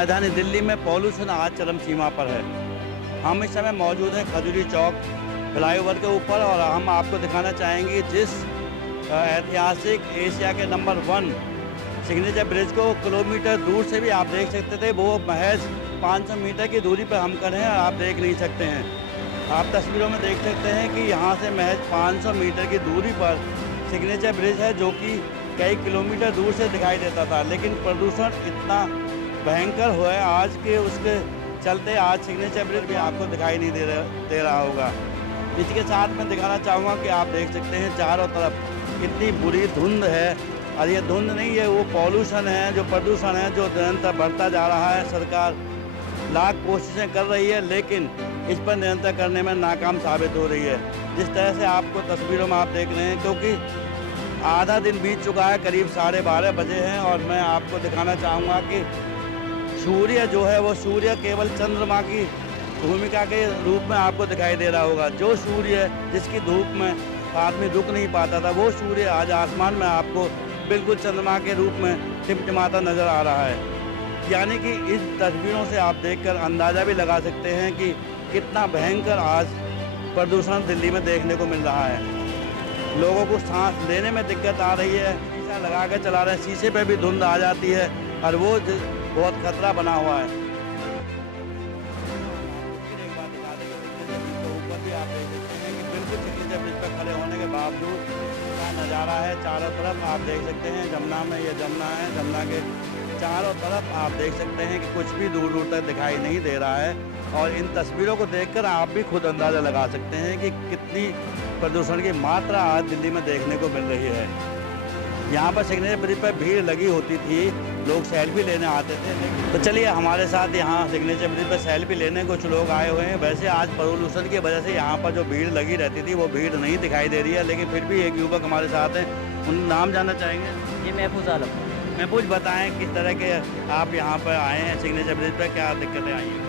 राजधानी दिल्ली में पॉल्यूशन आज चरम सीमा पर है। हम इस समय मौजूद हैं खजूरी चौक फ्लाईओवर के ऊपर और हम आपको दिखाना चाहेंगे जिस ऐतिहासिक एशिया के नंबर 1 सिग्नेचर ब्रिज को किलोमीटर दूर से भी आप देख सकते थे, वो महज 500 मीटर की दूरी पर हम खड़े हैं और आप देख नहीं सकते हैं। आप तस्वीरों में देख सकते हैं कि यहाँ से महज 500 मीटर की दूरी पर सिग्नेचर ब्रिज है, जो कि कई किलोमीटर दूर से दिखाई देता था। लेकिन प्रदूषण इतना भयंकर हुआ है आज के, उसके चलते आज सिग्नेचर ब्रिज भी आपको दिखाई नहीं दे रहा होगा। इसी के साथ मैं दिखाना चाहूँगा कि आप देख सकते हैं चारों तरफ कितनी बुरी धुंध है, और ये धुंध नहीं है, वो पॉल्यूशन है, जो प्रदूषण है, जो निरंतर बढ़ता जा रहा है। सरकार लाख कोशिशें कर रही है लेकिन इस पर नियंत्रण करने में नाकाम साबित हो रही है। जिस तरह से आपको तस्वीरों में आप देख रहे हैं, क्योंकि आधा दिन बीत चुका है, करीब 12:30 बजे हैं और मैं आपको दिखाना चाहूँगा कि सूर्य जो है वो सूर्य केवल चंद्रमा की भूमिका के रूप में आपको दिखाई दे रहा होगा। जो सूर्य जिसकी धूप में आदमी रुक नहीं पाता था, वो सूर्य आज आसमान में आपको बिल्कुल चंद्रमा के रूप में टिमटिमाता नज़र आ रहा है। यानी कि इस तस्वीरों से आप देखकर अंदाज़ा भी लगा सकते हैं कि कितना भयंकर आज प्रदूषण दिल्ली में देखने को मिल रहा है। लोगों को सांस लेने में दिक्कत आ रही है, शीशा लगा कर चला रहे हैं, शीशे पे भी धुंध आ जाती है और वो बहुत खतरा बना हुआ है। एक बात दिखा देंगे, ऊपर भी आप देख सकते हैं कि बिल्कुल सिग्नेचर ब्रिज पर खड़े होने के बावजूद क्या नज़ारा है। चारों तरफ आप देख सकते हैं, जमुना में ये जमुना है, जमुना के चारों तरफ आप देख सकते हैं कि कुछ भी दूर दूर तक दिखाई नहीं दे रहा है। और इन तस्वीरों को देखकर आप भी खुद अंदाज़ा लगा सकते हैं कि कितनी प्रदूषण की मात्रा आज दिल्ली में देखने को मिल रही है। यहाँ पर सिग्नेचर ब्रिज पर भीड़ लगी होती थी, लोग सेल्फी लेने आते थे। तो चलिए हमारे साथ यहाँ सिग्नेचर ब्रिज पर सेल्फी लेने कुछ लोग आए हुए हैं। वैसे आज प्रदूषण की वजह से यहाँ पर जो भीड़ लगी रहती थी वो भीड़ नहीं दिखाई दे रही है, लेकिन फिर भी एक युवक हमारे साथ हैं, उन नाम जानना चाहेंगे? जी महफूज आलम। महफूज, बताएँ किस तरह के आप यहाँ पर आए हैं सिग्नेचर ब्रिज पर, क्या दिक्कतें आई हैं?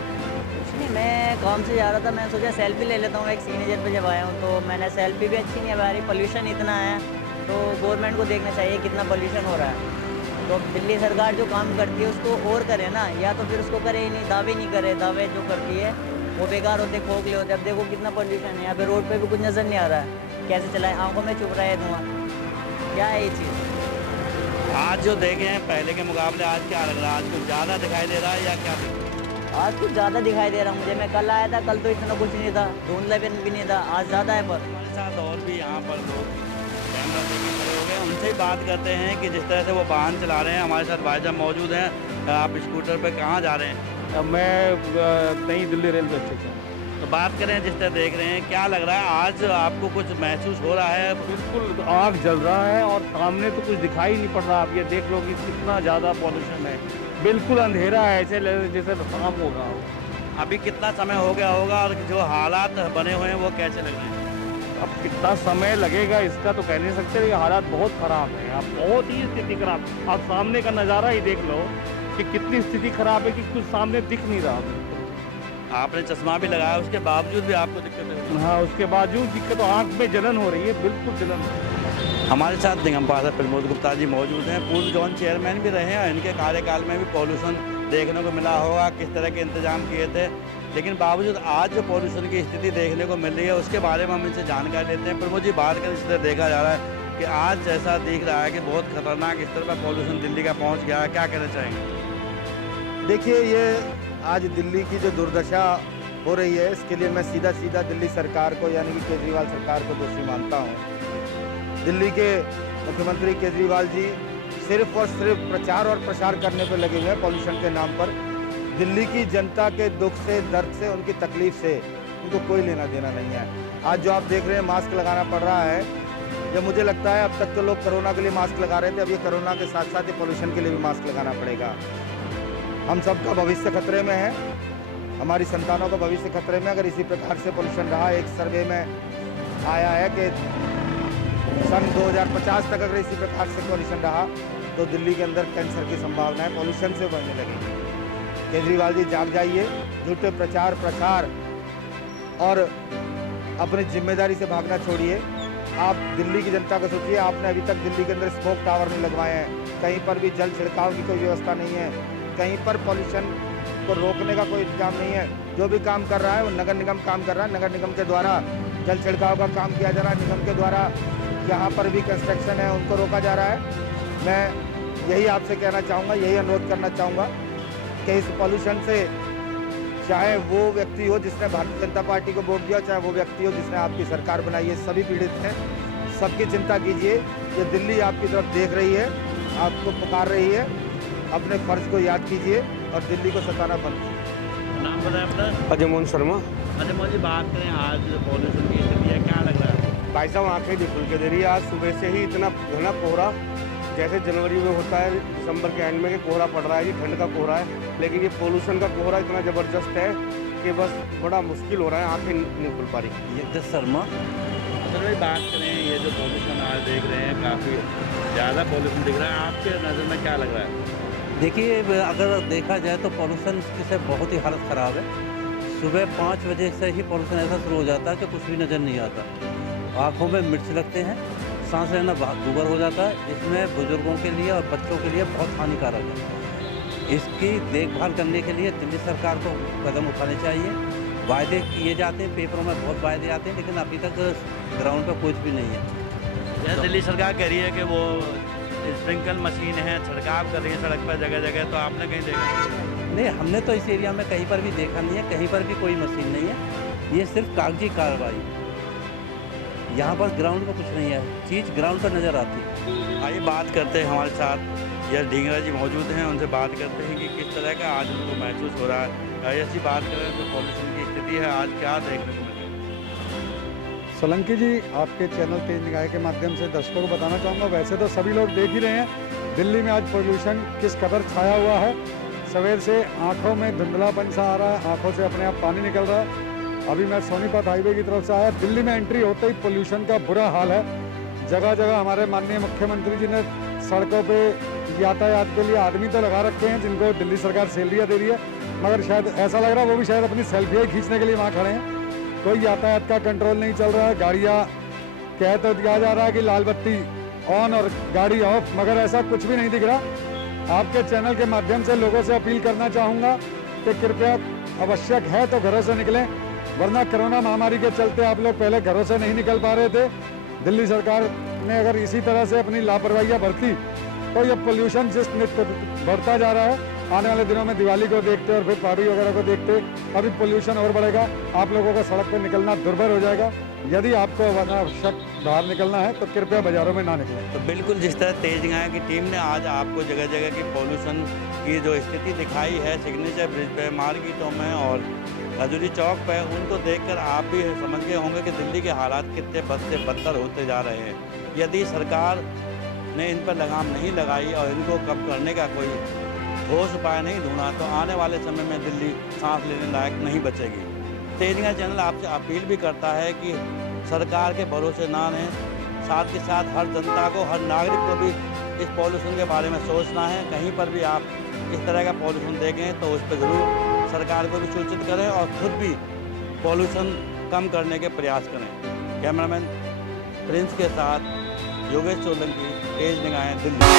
मैं काम से जा रहा था, मैंने सोचा सेल्फी ले लेता हूँ। एक सिग्नेचर पे जब आया हूँ तो मैंने सेल्फी भी अच्छी नहीं आ रही, पोल्यूशन इतना है, तो गवर्नमेंट को देखना चाहिए कितना पोल्यूशन हो रहा है। तो दिल्ली सरकार जो काम करती है उसको और करे ना, या तो फिर उसको करे ही नहीं, दावे नहीं करे। दावे जो करती है वो बेकार होते, खोखले होते। अब देखो कितना पोल्यूशन है, यहाँ पे रोड पे भी कुछ नज़र नहीं आ रहा है, कैसे चलाए, आंखों में चुभ रहा है धुआं। क्या है ये चीज़? आज जो देखे हैं पहले के मुकाबले आज क्या लग रहा है? आज कुछ ज़्यादा दिखाई दे रहा है या क्या? आज कुछ ज़्यादा दिखाई दे रहा मुझे। मैं कल आया था, कल तो इतना कुछ नहीं था, धुंधलापन भी नहीं था, आज ज़्यादा है। पर हमारे साथ और भी यहाँ पर लोग कैमरा लेके खड़े हो गए, उनसे ही बात करते हैं कि जिस तरह से वो वाहन चला रहे हैं। हमारे साथ भाई साहब मौजूद हैं। आप स्कूटर पे कहाँ जा रहे हैं? मैं नई दिल्ली रेलवे स्टेशन। तो बात करें, जिस तरह देख रहे हैं, क्या लग रहा है आज आपको कुछ महसूस हो रहा है? बिल्कुल आग जल रहा है और सामने तो कुछ दिखाई नहीं पड़ रहा। आप ये देख लो कि कितना ज़्यादा पॉल्यूशन है, बिल्कुल अंधेरा है, ऐसे जैसे शाम होगा। अभी कितना समय हो गया होगा और जो हालात बने हुए हैं वो कैसे लग रहे हैं? अब कितना समय लगेगा इसका तो कह नहीं सकते। ये हालात बहुत ख़राब है, अब बहुत ही स्थिति खराब। आप सामने का नज़ारा ही देख लो कि कितनी स्थिति खराब है कि कुछ सामने दिख नहीं रहा। आपने चश्मा भी लगाया, उसके बावजूद भी आपको दिक्कत है? हाँ, उसके बावजूद दिक्कत, तो आँख में जलन हो रही है, बिल्कुल जलन। हमारे साथ निगम पार्षद प्रमोद गुप्ता जी मौजूद हैं, पूर्व जोन चेयरमैन भी रहे हैं। इनके कार्यकाल में भी पॉल्यूशन देखने को मिला होगा, किस तरह के इंतजाम किए थे। लेकिन बावजूद आज जो पॉल्यूशन की स्थिति देखने को मिल रही है उसके बारे में हम इनसे जानकारी लेते हैं। प्रमोद जी, बात करें, इस तरह देखा जा रहा है कि आज जैसा दिख रहा है कि बहुत खतरनाक स्तर पर पॉल्यूशन दिल्ली का पहुँच गया है, क्या कहना चाहेंगे? देखिए, ये आज दिल्ली की जो दुर्दशा हो रही है इसके लिए मैं सीधा दिल्ली सरकार को यानी कि केजरीवाल सरकार को दोषी मानता हूँ। दिल्ली के मुख्यमंत्री केजरीवाल जी सिर्फ और सिर्फ प्रचार और प्रसार करने पर लगे हुए हैं पॉल्यूशन के नाम पर। दिल्ली की जनता के दुख से, दर्द से, उनकी तकलीफ से उनको कोई लेना देना नहीं है। आज जो आप देख रहे हैं मास्क लगाना पड़ रहा है, जब मुझे लगता है अब तक तो लोग कोरोना के लिए मास्क लगा रहे थे, अब ये कोरोना के साथ साथ ये पॉल्यूशन के लिए भी मास्क लगाना पड़ेगा। हम सबका भविष्य खतरे में है, हमारी संतानों का भविष्य खतरे में। अगर इसी प्रकार से पॉल्यूशन रहा, एक सर्वे में आया है कि सन 2050 तक अगर इसी प्रकार से पॉल्यूशन रहा तो दिल्ली के अंदर कैंसर की संभावना है पॉल्यूशन से बढ़ने लगेगी। केजरीवाल जी जाग जाइए, झूठे प्रचार प्रसार और अपनी जिम्मेदारी से भागना छोड़िए। आप दिल्ली की जनता को सोचिए। आपने अभी तक दिल्ली के अंदर स्मोक टावर नहीं लगवाए हैं, कहीं पर भी जल छिड़काव की कोई व्यवस्था नहीं है, कहीं पर पॉल्यूशन को रोकने का कोई इंतजाम नहीं है। जो भी काम कर रहा है वो नगर निगम काम कर रहा है। नगर निगम के द्वारा जल छिड़काव का काम किया जा रहा है। निगम के द्वारा जहाँ पर भी कंस्ट्रक्शन है उनको रोका जा रहा है। मैं यही आपसे कहना चाहूँगा, यही अनुरोध करना चाहूँगा कि इस पॉल्यूशन से चाहे वो व्यक्ति हो जिसने भारतीय जनता पार्टी को वोट दिया, चाहे वो व्यक्ति हो जिसने आपकी सरकार बनाई है, सभी पीड़ित हैं। सबकी चिंता कीजिए। ये दिल्ली आपकी तरफ देख रही है, आपको पुकार रही है। अपने फर्ज को याद कीजिए और दिल्ली को सताना बंद कीजिए। नाम बताएं अपना। अजय मोहन शर्मा। अजय मोहन जी, बात करें आज पॉल्यूशन की स्थिति है, क्या लग रहा है? भाई साहब आंखें भी खुल के दे रही है। आज सुबह से ही इतना घना कोहरा, जैसे जनवरी में होता है दिसंबर के एंड में कि कोहरा पड़ रहा है, ये ठंड का कोहरा है, लेकिन ये पोल्यूशन का कोहरा इतना ज़बरदस्त है कि बस बड़ा मुश्किल हो रहा है, आंखें नहीं खुल पा रही। यज्ञ शर्मा। सर भाई, बात करें ये जो पॉल्यूशन आज देख रहे हैं, काफ़ी ज़्यादा पॉल्यूशन दिख रहा है, आपके नज़र में क्या लग रहा है? देखिए, अगर देखा जाए तो पॉल्यूशन से बहुत ही हालत ख़राब है। सुबह 5 बजे से ही पॉल्यूशन ऐसा शुरू हो जाता है कि कुछ भी नज़र नहीं आता। आँखों में मिर्च लगते हैं, सांस लेना दुबर हो जाता है। इसमें बुजुर्गों के लिए और बच्चों के लिए बहुत हानिकारक है। इसकी देखभाल करने के लिए दिल्ली सरकार को कदम उठाने चाहिए। वायदे किए जाते हैं, पेपरों में बहुत वायदे आते हैं, लेकिन अभी तक ग्राउंड पर कुछ भी नहीं है। यह दिल्ली सरकार कह रही है कि वो स्प्रिंकल मशीन है, छिड़काव कर रही है सड़क पर जगह जगह, तो आपने कहीं देखा? नहीं, हमने तो इस एरिया में कहीं पर भी देखा नहीं है, कहीं पर भी कोई मशीन नहीं है। ये सिर्फ कागजी कार्रवाई, यहाँ पर ग्राउंड में कुछ नहीं है, चीज़ ग्राउंड पर नज़र आती है। आइए बात करते हैं, हमारे साथ यश ढींगरा जी मौजूद हैं, उनसे बात करते हैं कि किस तरह का आज उनको महसूस हो रहा है। यश जी, बात करें तो पॉल्यूशन की स्थिति है आज, क्या देखने को मिल रहा है? सोलंकी जी, आपके चैनल तेज निगाह के माध्यम से दर्शकों को बताना चाहूँगा, वैसे तो सभी लोग देख ही रहे हैं दिल्ली में आज पोल्यूशन किस कदर छाया हुआ है। सवेर से आंखों में धुंधलापन सा आ रहा है, आंखों से अपने आप पानी निकल रहा है। अभी मैं सोनीपत हाईवे की तरफ से आया, दिल्ली में एंट्री होते ही पोल्यूशन का बुरा हाल है। जगह जगह हमारे माननीय मुख्यमंत्री जी ने सड़कों पे यातायात के लिए आदमी तो लगा रखे हैं जिनको दिल्ली सरकार सैलरियाँ दे रही है, मगर शायद ऐसा लग रहा है वो भी शायद अपनी सेल्फियाँ खींचने के लिए वहाँ खड़े हैं। कोई यातायात का कंट्रोल नहीं चल रहा है। गाड़ियाँ कह तो दिया जा रहा है कि लाल बत्ती ऑन और गाड़ी ऑफ, मगर ऐसा कुछ भी नहीं दिख रहा। आपके चैनल के माध्यम से लोगों से अपील करना चाहूँगा कि कृपया आवश्यक है तो घरों से निकलें, वरना कोरोना महामारी के चलते आप लोग पहले घरों से नहीं निकल पा रहे थे। दिल्ली सरकार ने अगर इसी तरह से अपनी लापरवाहियाँ बरती तो ये पोल्यूशन जिस बढ़ता जा रहा है, आने वाले दिनों में दिवाली को देखते और फिर पार्टी वगैरह को देखते अभी पोल्यूशन और बढ़ेगा। आप लोगों का सड़क पर निकलना दुर्भर हो जाएगा। यदि आपको आवश्यक बाहर निकलना है तो कृपया बाजारों में ना निकलें। तो बिल्कुल जिस तरह तेज निगाह की टीम ने आज आपको जगह जगह की पॉल्यूशन की जो स्थिति दिखाई है, सिग्नेचर ब्रिज पे, मार्केटों में और खजूरी चौक पे, उनको देखकर आप भी समझ गए होंगे कि दिल्ली के हालात कितने बद से बदतर होते जा रहे हैं। यदि सरकार ने इन पर लगाम नहीं लगाई और इनको कम करने का कोई ठोस उपाय नहीं ढूंढा तो आने वाले समय में दिल्ली सांस लेने लायक नहीं बचेगी। तेज निगाह चैनल आपसे अपील भी करता है कि सरकार के भरोसे ना रहें, साथ के साथ हर जनता को, हर नागरिक को भी इस पॉल्यूशन के बारे में सोचना है। कहीं पर भी आप इस तरह का पॉल्यूशन देखें तो उस पर ज़रूर सरकार को भी सूचित करें और खुद भी पॉल्यूशन कम करने के प्रयास करें। कैमरामैन प्रिंस के साथ योगेश सोलंकी, तेज निगाहें, दिल्ली।